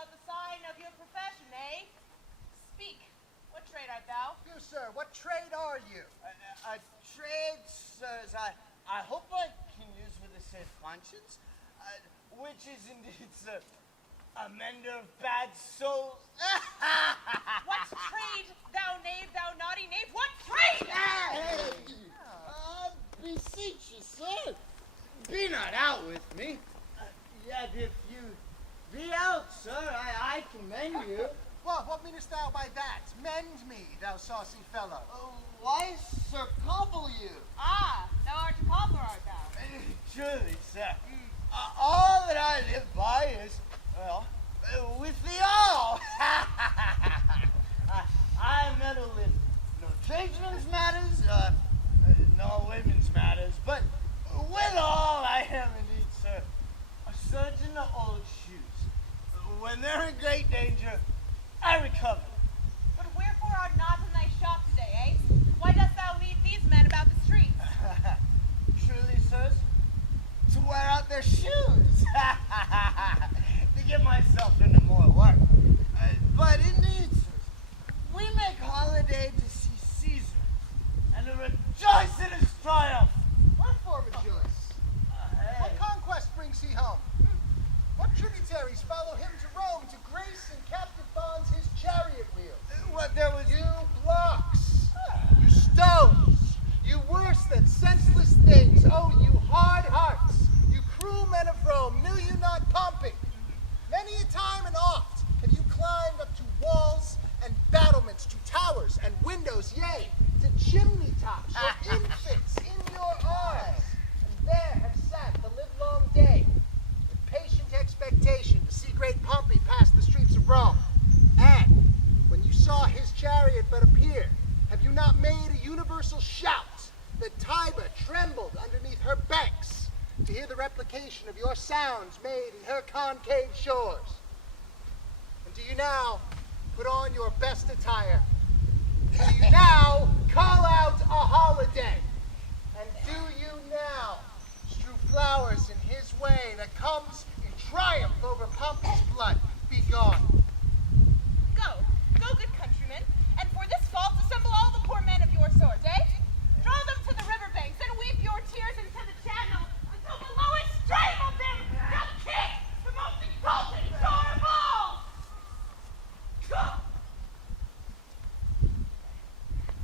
about the sign of your profession, eh? Speak. What trade art thou? You, sir, what trade are you? A trade, sirs, I hope I can use with a safe conscience, which is indeed, sir, a mender of bad souls. What trade, thou knave, thou naughty knave? What trade? Hey! Beseech you, sir, be not out with me. Yet if you be out, sir, I commend you. What meanest thou by that? Mend me, thou saucy fellow. Why, sir, cobble you? Ah, thou art a cobbler, art thou? Truly, sir, all that I live by is, well, with the all. I meddle with no tradesmen's matters, no women's matters, but with all I am indeed, sir, a surgeon of old shoes. When they're in great danger, I recover. But wherefore art not in thy shop today, eh? Why dost thou lead these men about the streets? Truly, sirs, to wear out their shoes, to give myself into more work. But indeed, sirs, we make holiday to see Caesar and to rejoice in his triumph. Wherefore rejoice? What conquest brings he home? What tributaries follow him to Rome to grace in captive bonds his chariot wheel? What there was... You blocks, you stones, you worse than senseless things, oh, you hard hearts, you cruel men of Rome, knew you not Pompey? Many a time and oft have you climbed up to walls and battlements, to towers and windows, yea, to chimney tops, your infants in your arms, and there have sat the livelong day, with patient expectation to see great Pompey pass the streets of Rome. And when you saw his chariot but appear, have you not made a universal shout that Tiber trembled underneath her banks to hear the replication of your sounds made in her concave shores? And do you now put on your best attire? Do you now call out a holiday? And do you now strew flowers in his way that comes in triumph over Pompey's blood? Be gone. Go, good countrymen, and for this fault assemble all the poor men of your sorts, eh? Draw them to the river banks and weep your tears into the channel until the lowest stream of them shall kick the most exalted shore of all!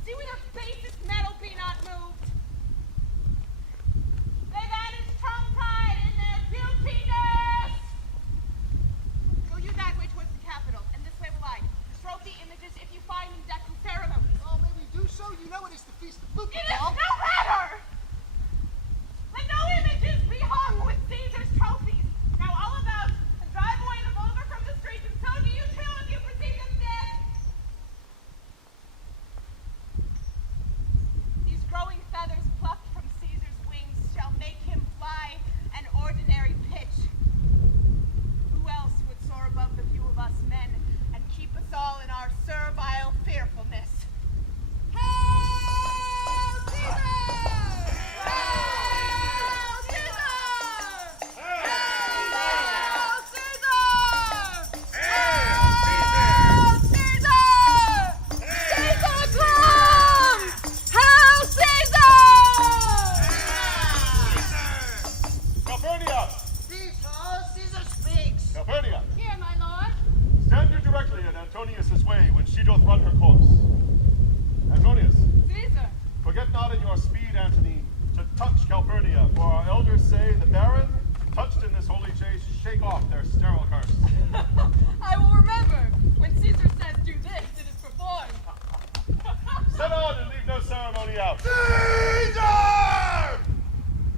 See we the basest metal be not moved. They vanish tongue-tied in their guiltiness! Go you that way towards the capital, and this way will I. Trophy images if you find them decked with ceremonies. Oh, may we do so? You know it is the feast of Lucilius. It is no matter! Let no images be hung with Caesar's trophies. Now all about, and drive away the vulgar from the streets, and so do you too if you perceive them dead. These growing feathers plucked from Caesar's wings shall make him fly an ordinary pitch. Who else would soar above the few of us men and keep us all in our servile fearfulness? Hail Caesar! Hail Caesar! Hail Caesar! Hail Caesar! Caesar comes! Hail Caesar! Calpurnia! Speak, Caesar speaks. Calpurnia! Here, my lord. Stand you directly in Antonius' way when she doth run her course. Antonius, Caesar. forget not in your speed, Antony, to touch Calpurnia, for our elders say the barren, touched in this holy chase, shake off their sterile curse. I will remember. When Caesar says do this, it is performed. Set on and leave no ceremony out. Caesar!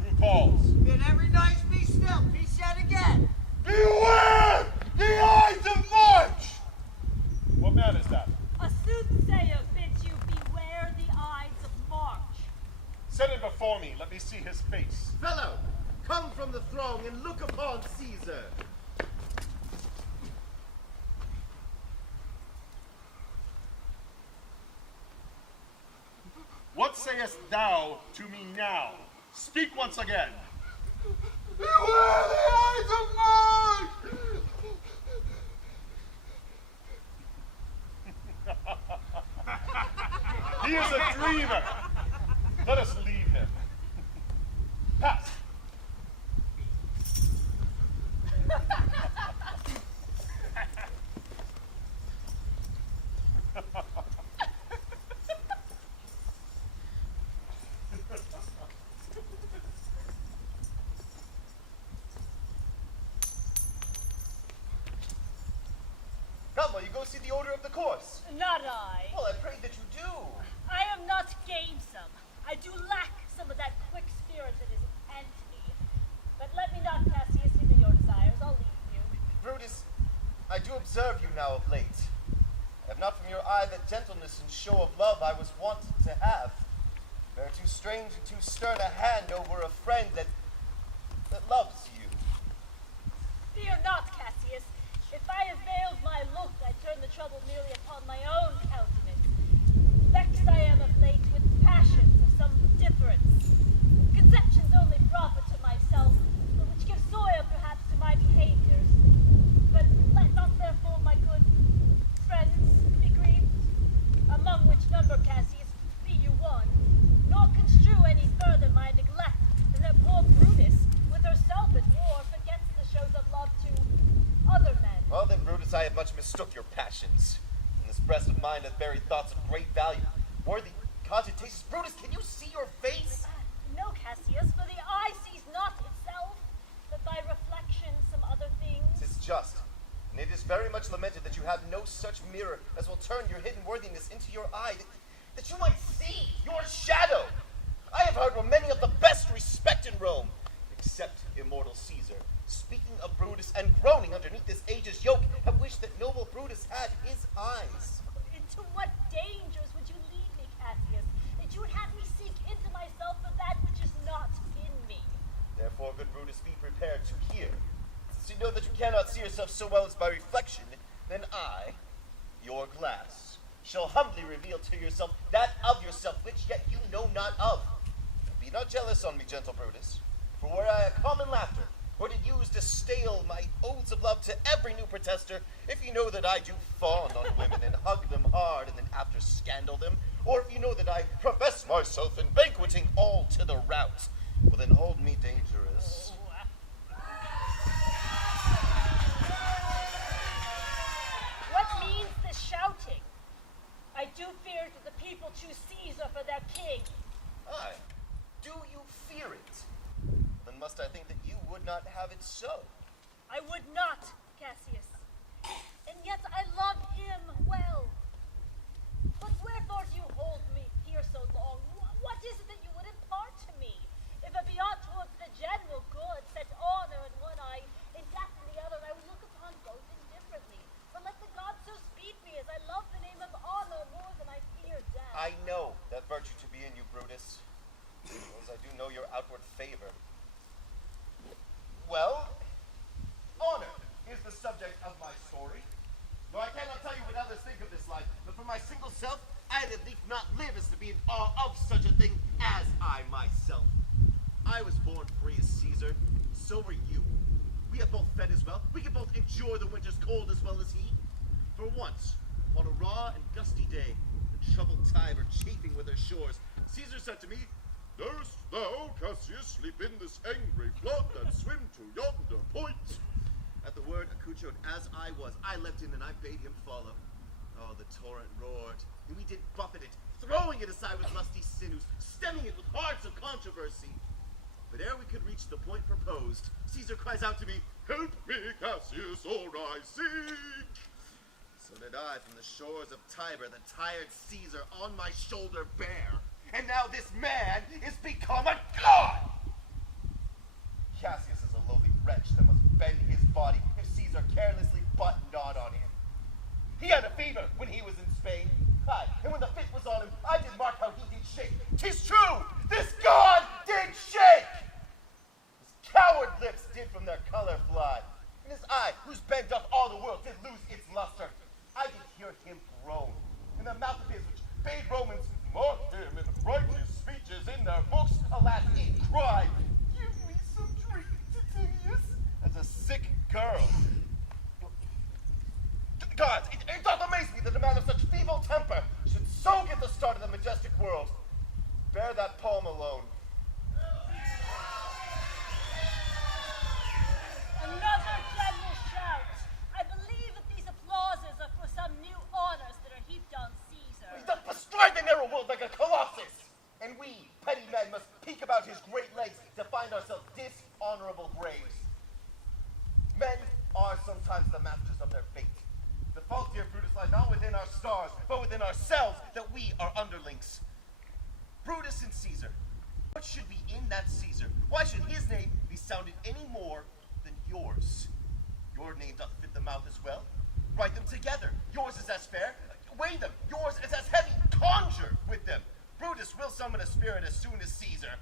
Who calls? Bid every noise be still, be said again. Beware the Ides of March! What man is that? A soothsayer bids you beware the Ides of March. Set him before me, let me see his face. Fellow, come from the throng and look upon Caesar. What sayest thou to me now? Speak once again. Beware the Ides of March! He is a dreamer. Let us leave him. Pass. Come, will you go see the order of the course? Not I. Well, I pray that you do. I am not gamesome. I do lack some of that quick spirit that is Antony. But let me not, Cassius, hinder your desires. I'll leave you. Brutus, I do observe you now of late. I have not from your eye that gentleness and show of love I was wont to have. Bear too strange and too stern a hand over a friend that loves you. Fear not, Cassius. If I have veiled my look, I turn the trouble merely upon my own countenance. Vexed I am of late with passions of some difference. Conceptions only proper to myself, but which give soil perhaps to my behaviors. But let not therefore my good friends be grieved, among which number, Cassius, be you one, nor construe any further my neglect, and that poor Brutus, with herself at war, forgets the shows of love to other men. Well then, Brutus, I have much mistook your passions. In this breast of mine hath buried thoughts of great value, worthy cogitations. Brutus, can you see your face? No, Cassius, for the eye sees not itself, but by reflection some other things. 'Tis just, and it is very much lamented that you have no such mirror as will turn your hidden worthiness into your eye, that you might see your shadow. I have heard where many of the best respect in Rome, except immortal Caesar, speaking of Brutus and groaning underneath this age's yoke, have wished that noble Brutus had his eyes. Into what dangers would you lead me, Cassius, that you would have me seek into myself for that which is not in me? Therefore, good Brutus, be prepared to hear. Since you know that you cannot see yourself so well as by reflection, then I, your glass, shall humbly reveal to yourself that of yourself which yet you know not of. Be not jealous on me, gentle Brutus, for were I a common laughter, or to use to stale my oaths of love to every new protester, if you know that I do fawn on women and hug them hard and then after scandal them, or if you know that I profess myself in banqueting all to the rout, well then hold me dangerous. What means this shouting? I do fear that the people choose Caesar for their king. Aye, do you fear it? Then must I think that you would not have it so. I would not, Cassius. And yet I love him well. But wherefore do you hold me here so long? What is it that you would impart to me? If it be aught towards the general good, set honor in one eye, and death in the other, I would look upon both indifferently. But let the gods so speed me, as I love the name of honor more than I fear death. I know that virtue to be in you, Brutus, as I do know your outward favor. Well, honor is the subject of my story. Though I cannot tell you what others think of this life, but for my single self, I'd at least not live as to be in awe of such a thing as I myself. I was born free as Caesar, so were you. We have both fed as well. We can both endure the winter's cold as well as he. For once, upon a raw and gusty day, the troubled Tiber chafing with her shores, Caesar said to me, "Darest thou, Cassius, leap in this angry flood and swim to yonder point?" At the word, accoutred as I was, I leapt in and I bade him follow. Oh, the torrent roared, and we did buffet it, throwing it aside with lusty sinews, stemming it with hearts of controversy. But ere we could reach the point proposed, Caesar cries out to me, "Help me, Cassius, or I sink!" So did I from the shores of Tiber, the tired Caesar on my shoulder bear. And now this man is become a god! Cassius is a lowly wretch that must bend his body if Caesar carelessly but gnawed on him. He had a fever when he was in Spain. Aye, and when the fit was on him, I did mark how he did shake. 'Tis true, this god did shake! His coward lips did from their color fly, and his eye, whose bent doth all the world, did lose its luster. I did hear him groan, and the mouth of his which bade Romans mock him and write his speeches in their books, alas, he cried, "Give me some drink, Titinius," as a sick girl. Gods, it doth amaze me that a man of such feeble temper should So get the start of the majestic world. Bear that poem alone. Another general shout. I believe that these applauses are for some new honors that are heaped on Caesar. He doth bestride the narrow world like a colossus. And we, petty men, must peek about his great legs to find ourselves dishonorable graves. Men are sometimes the masters of their fate. The fault, dear Brutus, lies not within our stars, but within ourselves, that we are underlings. Brutus and Caesar. What should be in that Caesar? Why should his name be sounded any more than yours? Your name doth fit the mouth as well. Write them together. Yours is as fair. Weigh them. Yours is as heavy. Conjure with them. Brutus will summon a spirit as soon as Caesar.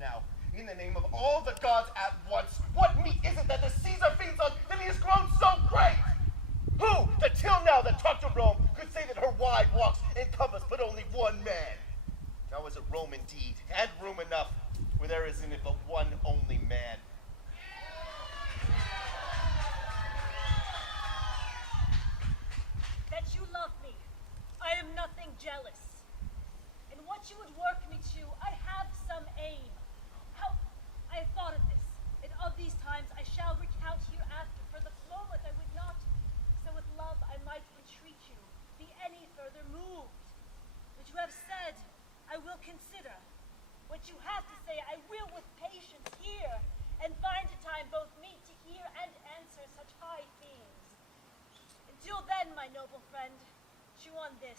Now, in the name of all the gods at once, what meat is it that the Caesar feeds on that he has grown so great? Who, that till now that talked of Rome, could say that her wide walks encompass but only one man? Now is it Rome indeed, and room enough, where there is in it but one only man. That you love me, I am nothing jealous. And what you would work me to, I have some aim. How I have thought of this, and of these times I shall recount hereafter. For the moment I would not, so with love I might entreat you, be any further moved. What you have said, I will consider. What you have to say, I will with patience hear, and find a time both meet to hear and answer such high themes. Until then, my noble friend, chew on this,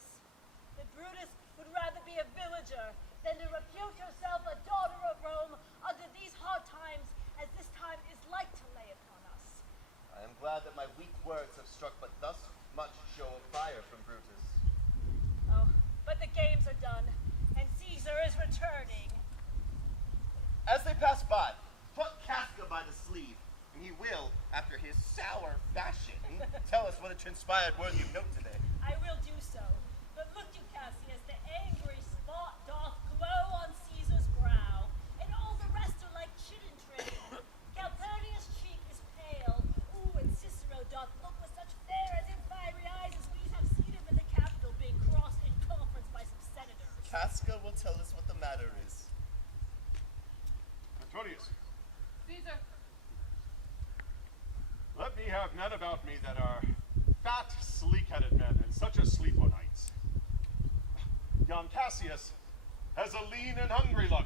that Brutus would rather be a villager than to repute herself a daughter of Rome under these hard times as this time is like to lay upon us. I am glad that my weak words have struck but thus much show of fire from Brutus. Oh, but the games are done, and Caesar is returning. As they pass by, pluck Casca by the sleeve, and he will, after his sour fashion, tell us what had transpired worthy of note today. I will do so. But look to Cassius, the angry spot doth glow on Caesar's brow, and all the rest are like chidden train. Calpurnia's cheek is pale, and Cicero doth look with such fair as in fiery eyes as we have seen him in the Capitol being crossed in conference by some senators. Casca will tell us what the matter is. Antonius, Caesar. let me have men about me that are fat, sleek-headed men, and such a sleep o' nights. Young Cassius has a lean and hungry look.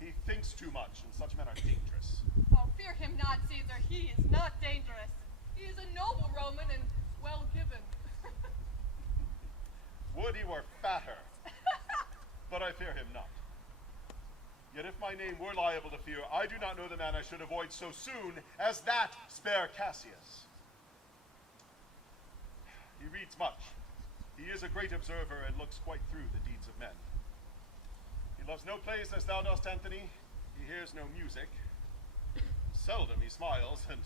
He thinks too much, and such men are dangerous. Oh, fear him not, Caesar. He is not dangerous. He is a noble Roman and well given. Would he were fatter, but I fear him not. Yet if my name were liable to fear, I do not know the man I should avoid so soon as that spare Cassius. He reads much. He is a great observer and looks quite through the deeds of men. He loves no plays as thou dost, Antony. He hears no music. Seldom he smiles, and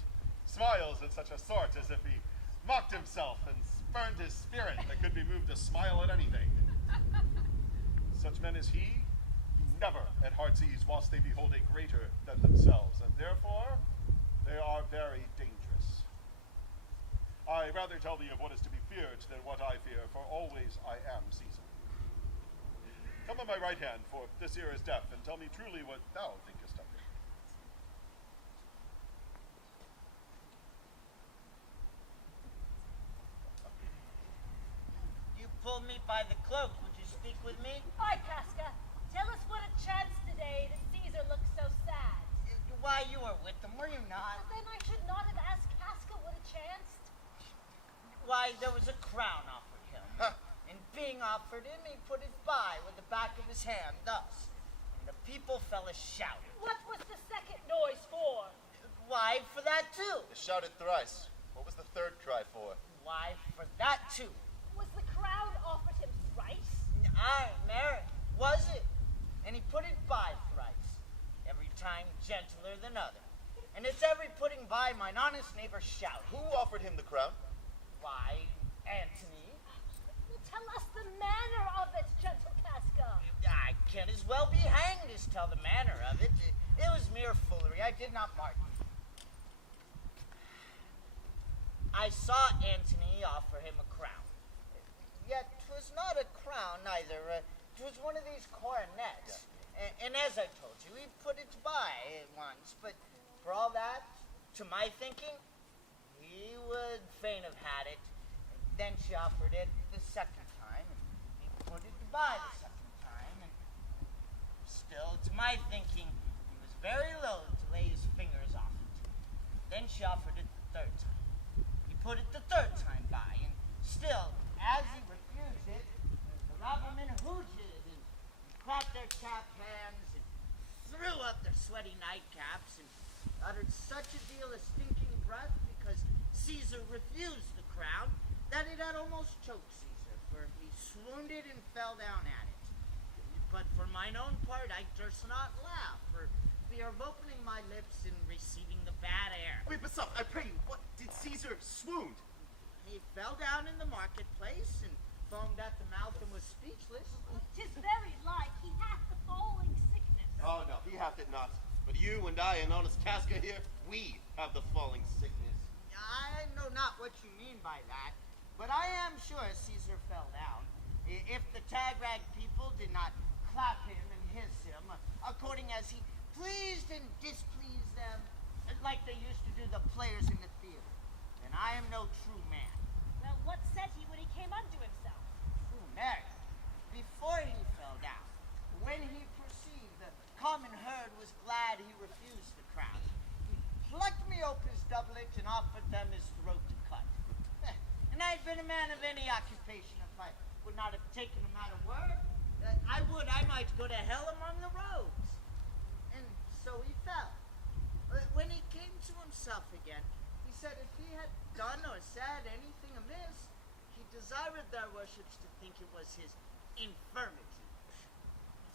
smiles in such a sort as if he mocked himself and spurned his spirit that could be moved to smile at anything. Such men as he, never at heart's ease whilst they behold a greater than themselves, and therefore they are very dangerous. I rather tell thee of what is to be feared than what I fear, for always I am Caesar. Come on my right hand, for this ear is deaf, and tell me truly what thou thinkest of me. You pulled me by the cloak. Would you speak with me? Hi, Casca. Tell us what it chanced today that Caesar looks so sad. Why, you were with them, were you not? Then I should not have asked Casca what it chanced. Why, there was a crown offered him. And being offered him, he put it by with the back of his hand, thus. And the people fell a shouting. What was the second noise for? Why, for that too. They shouted thrice. What was the third cry for? Why, for that too. Was the crown offered him thrice? Aye, marry, was it? And he put it by thrice, every time gentler than other. And it's every putting by mine honest neighbor shout. Who offered him the crown? Why, Antony. Well, tell us the manner of it, gentle Casca. I can as well be hanged as tell the manner of it. It was mere foolery. I did not mark it. I saw Antony offer him a crown. Yet 'twas not a crown either. 'Twas one of these coronets. And as I told you, he put it by once, but for all that, to my thinking, he would fain have had it. And then she offered it the second time, and he put it by the second time, and still, to my thinking, he was very loath to lay his fingers off it. Then she offered it the third time. He put it the third time by, and still, as he refused it, the robbermen hooted and clapped their chapped hands and threw up their sweaty nightcaps and uttered such a deal of stinking breath because Caesar refused the crown that it had almost choked Caesar, for he swooned and fell down at it. But for mine own part, I durst not laugh, for fear of opening my lips and receiving the bad air. Wait, but stop, I pray you, what, did Caesar swoon? He fell down in the marketplace and foamed at the mouth and was speechless. 'Tis very like he hath the falling sickness. Oh no, he hath it not. But you and I and honest Casca here, we have the falling sickness. I know not what you mean by that, but I am sure Caesar fell down. If the tag-rag people did not clap him and hiss him, according as he pleased and displeased them, like they used to do the players in the theater, then I am no true man. Well, what said he when he came unto himself? True Mary, before he fell down, when he perceived the common herd was glad he refused the crown, he plucked me open his doublet and offered them his throat to cut. And I had been a man of any occupation if I would not have taken him at a word. I might go to hell among the rogues. And so he fell. When he came to himself again, he said if he had done or said anything amiss, he desired their worships to think it was his infirmity.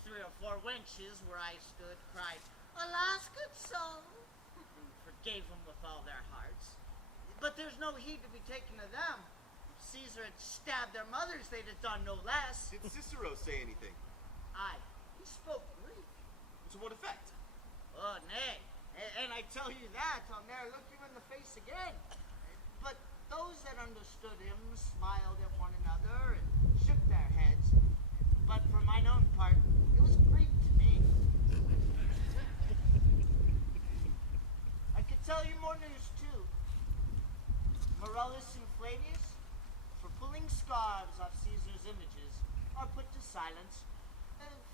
3 or 4 wenches where I stood cried, "Alas, good soul," and forgave him with all their hearts. But there's no heed to be taken of them. If Caesar had stabbed their mothers, they'd have done no less. Did Cicero say anything? Aye, he spoke Greek. To what effect? Oh, nay. And I tell you that, I'll ne'er look you in the face again. But those that understood him smiled at one another and shook their heads. But for mine own part, it was Greek to me. I could tell you more news, too. Marullus and Flavius, for pulling scarves off Caesar's images, are put to silence.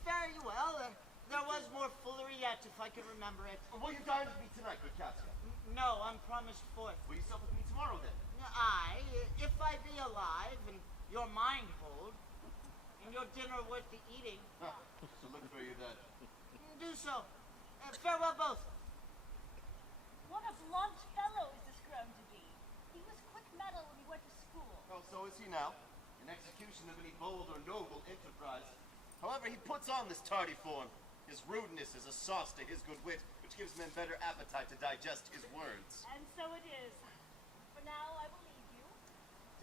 Fare you well. There was more foolery yet, if I can remember it. Will you dine with me tonight, good Casca? No, I'm promised forth. Will you sup with me tomorrow then? Aye, if I be alive, and your mind hold, and your dinner worth the eating. So look for you then. Do so. Farewell both. What a blunt fellow is this grown to be. He was quick mettle when he went to school. Oh, so is he now, in execution of any bold or noble enterprise. However, he puts on this tardy form. His rudeness is a sauce to his good wit, which gives men better appetite to digest his words. And so it is. For now, I will leave you.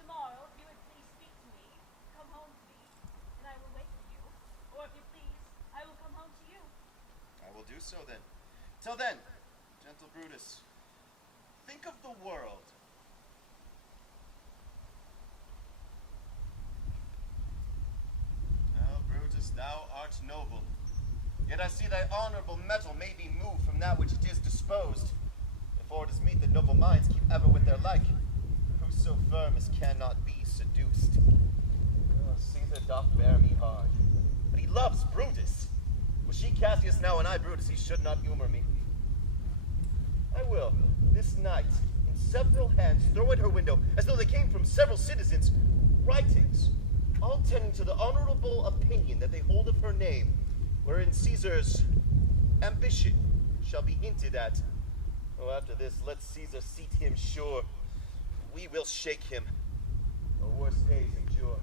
Tomorrow, if you would please speak to me, come home to me, and I will wait for you. Or if you please, I will come home to you. I will do so then. Till then, gentle Brutus, think of the world. Now, Brutus, thou art noble. Yet I see thy honorable metal may be moved from that which it is disposed. Therefore it is meet that noble minds keep ever with their like. Whoso firm as cannot be seduced. Oh, Caesar doth bear me hard. But he loves Brutus. Was she Cassius now and I Brutus, he should not humor me. I will, this night, in several hands, throw at her window, as though they came from several citizens, writings, all tending to the honorable opinion that they hold of her name, wherein Caesar's ambition shall be hinted at. Oh, after this, let Caesar seat him sure. We will shake him, or worse days endure.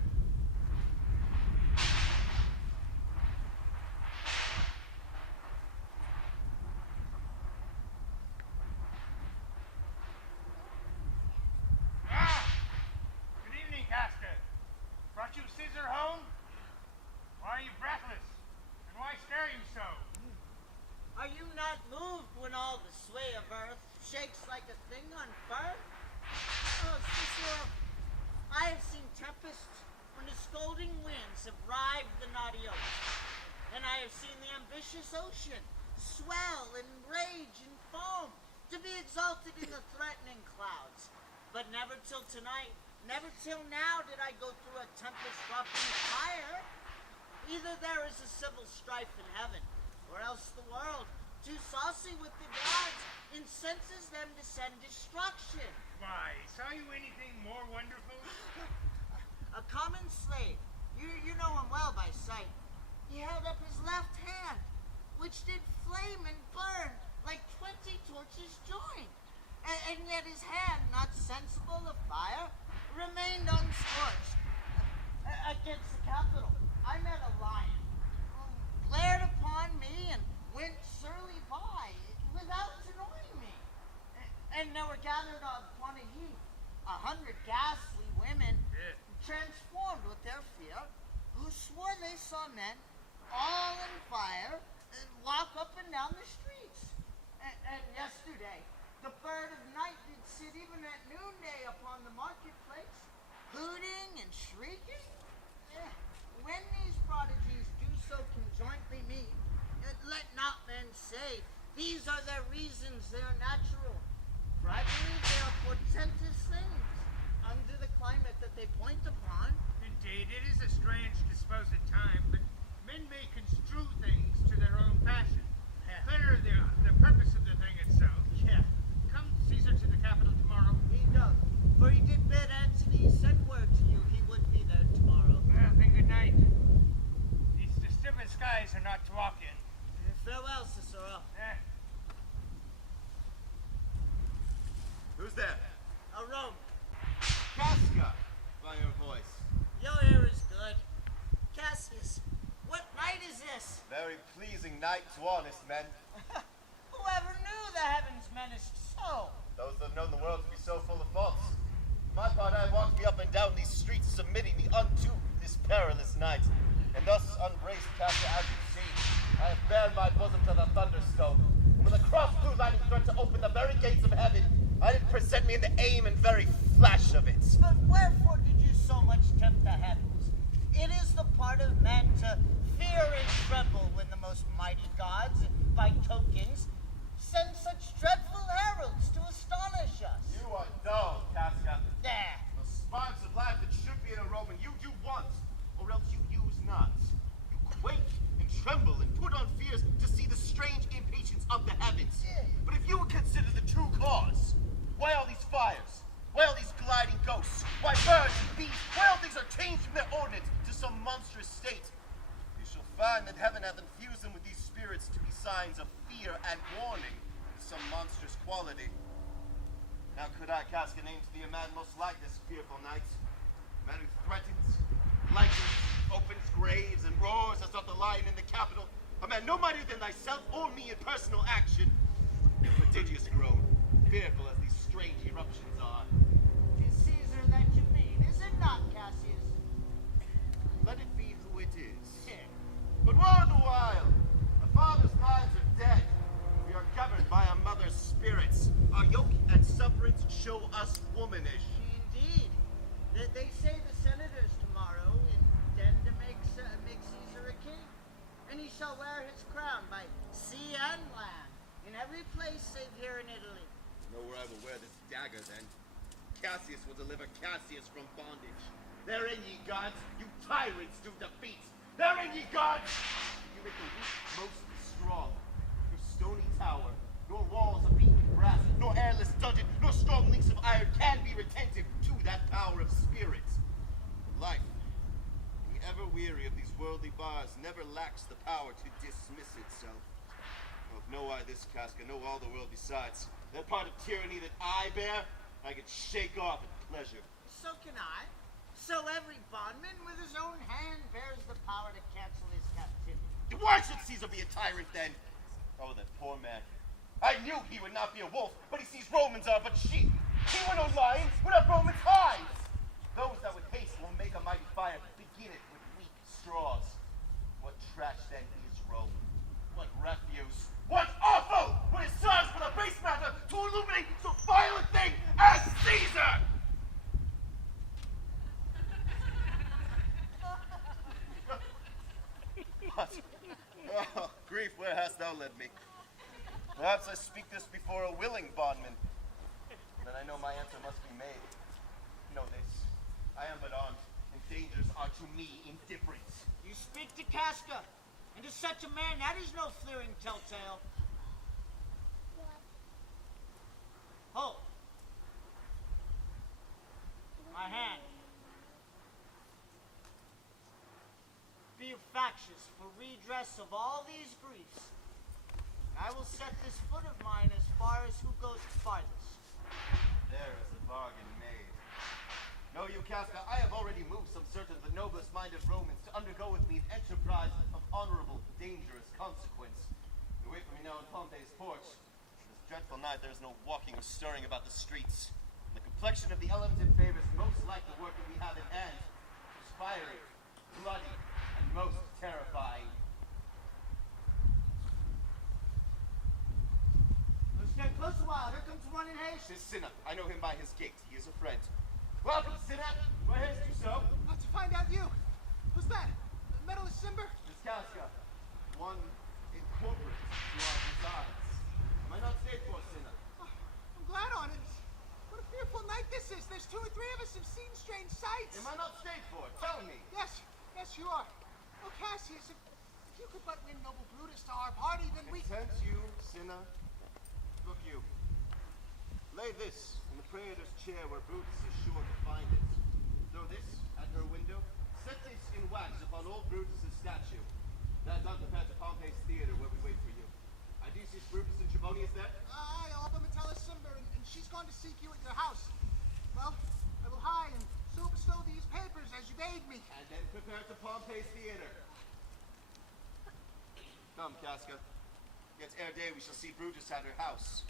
Good evening, Casca. Brought you Caesar home? Why are you breathless? And why stare you so? Are you not moved when all the sway of earth shakes like a thing on fire? Oh, Cicero, I have seen the ambitious ocean swell and rage and foam, to be exalted in the threatening clouds. But never till tonight, never till now did I go through a tempest dropping fire. Either there is a civil strife in heaven, or else the world, too saucy with the gods, incenses them to send destruction. Why, saw you anything more wonderful? A common slave, you know him well by sight. He held up his left hand, which did flame and burn like 20 torches joined. And yet his hand, not sensible of fire, remained unscorched. Against the Capitol, I met a lion, who glared upon me and went surly by, without annoying me. And there were gathered upon a heap 100 ghastly women, transformed with their fear, who swore they saw men, all in fire, walk up and down the streets. And yesterday, the bird of night did sit even at noonday upon the marketplace, hooting and shrieking. When these prodigies do so conjointly meet, let not men say, these are their reasons, they are natural. For I believe they are portentous things, under the climate that they point upon. Indeed, it is a strange disposed time, but men may construe things to their own passion. Clear the purpose of the thing itself. Yeah. Come, Caesar, to the capital tomorrow. He does, for he did bid Antony send word to you he would be there tomorrow. Well, then good night. These disturbed skies are not to walk in. Farewell, Cicero. Who's there? A Rome. Casca, by your voice. Your ear is good. Cassius, what night is this? Very pleasing night to honest men. Whoever knew the heavens menaced so? Those that have known the world to be so full of faults. For my part, I walked me up and down these streets, submitting me unto this perilous night. And thus, unbraced, Casca, as you see, I have bared my bosom to the thunderstone. And when the cross blew lightning threat to open the very gates of heaven, I did present me in the aim and very flash of it. But wherefore did you so much tempt the heavens? It is the part of men to fear and tremble when the most mighty gods, by tokens, send such dreadful heralds to astonish us. You are dull, Casca. There. The sparks of life that should be in a Roman, you want, or else you use not. You quake and tremble and put on fears to see the strange impatience of the heavens. But if you would consider the true cause, why all these fires? Why all these gliding ghosts? Why birds and beasts? Why all things are changed from their ordinance to some monstrous state? You shall find that heaven hath infused them with these spirits to be signs of fear and warning, some monstrous quality. Now could I, Casca, name to thee a man most like this fearful night? A man who threatens, lightens, opens graves, and roars as doth the lion in the Capitol. A man no mightier than thyself or me in personal action. A prodigious groan, fearful as these strange eruptions are. Tis Caesar that you mean, is it not, Cassius? Let it be who it is. But woe the while! Our fathers' lives are dead. We are governed by our mother's spirits. Our yoke and sufferings show us womanish. Indeed. They say the senators tomorrow intend to make Caesar a king, and he shall wear his crown by sea and land, in every place save here in Italy. Know where I will wear this dagger, then. Cassius will deliver Cassius from bondage. Therein, ye gods, you tyrants do defeat. Therein, ye gods, you make the weak most strong. Your stony tower, nor walls of beaten brass, nor airless dungeon, nor strong links of iron can be retentive to that power of spirit. Life, being ever weary of these worldly bars, never lacks the power to dismiss itself. Oh, know I this, Casca, know all the world besides. That part of tyranny that I bear, I can shake off at pleasure. So can I. So every bondman with his own hand bears the power to cancel his captivity. Why should Caesar be a tyrant then? Oh, that poor man. I knew he would not be a wolf, but he sees Romans are but sheep. He were no lions, would have Romans hides. Those that would haste will make a mighty fire, begin it with weak straws. What trash then is Rome? What refuse? What awful! What it serves for the base matter to illuminate so vile a thing as Caesar! But led me. Perhaps I speak this before a willing bondman. Then I know my answer must be made. Know this. I am but armed, and dangers are to me indifferent. You speak to Casca, and to such a man that is no fleering telltale. Hold. My hand. Be factious for redress of all these griefs. I will set this foot of mine as far as who goes farthest. There is a bargain made. Know you, Casca, I have already moved some certain of the noblest-minded Romans to undergo with me an enterprise of honorable, dangerous consequence. You wait for me now in Pompey's porch. This dreadful night there is no walking or stirring about the streets. And the complexion of the element in favor is most like the work that we have in hand. Fiery, bloody, and most terrifying. Stand close a while. Here comes one in haste. This Cinna. I know him by his gait. He is a friend. Welcome, Cinna. Where haste you so? To find out you. Who's that? Medalist Simber? Miss Casca. One incorporate to our designs. Am I not stayed for, Cinna? Oh, I'm glad on it. What a fearful night this is. There's 2 or 3 of us have seen strange sights. Am I not stayed for? Tell me. Yes, you are. Oh, Cassius, if you could but win noble Brutus to our party, then we... Content you, Cinna. Look you. Lay this in the praetor's chair where Brutus is sure to find it. Throw this at her window. Set this in wax upon old Brutus's statue. That done, prepare to Pompey's theater where we wait for you. Decius, Brutus, and Trebonius there? Aye, all but Metellus Simber, and she's gone to seek you at your house. Well, I will hie and so bestow these papers as you bade me. And then prepare to Pompey's theater. Come, Casca. Yet ere day we shall see Brutus at her house.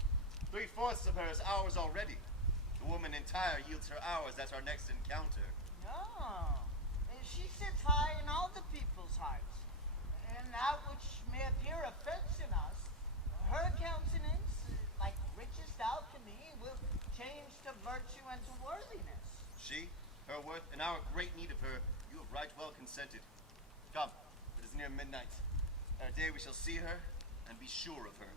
3/4 of her is ours already. The woman entire yields her hours at our next encounter. No. She sits high in all the people's hearts. And that which may appear offense in us, her countenance, like richest alchemy, will change to virtue and to worthiness. She, her worth, and our great need of her, you have right well consented. Come, it is near midnight. Ere day we shall see her, and be sure of her.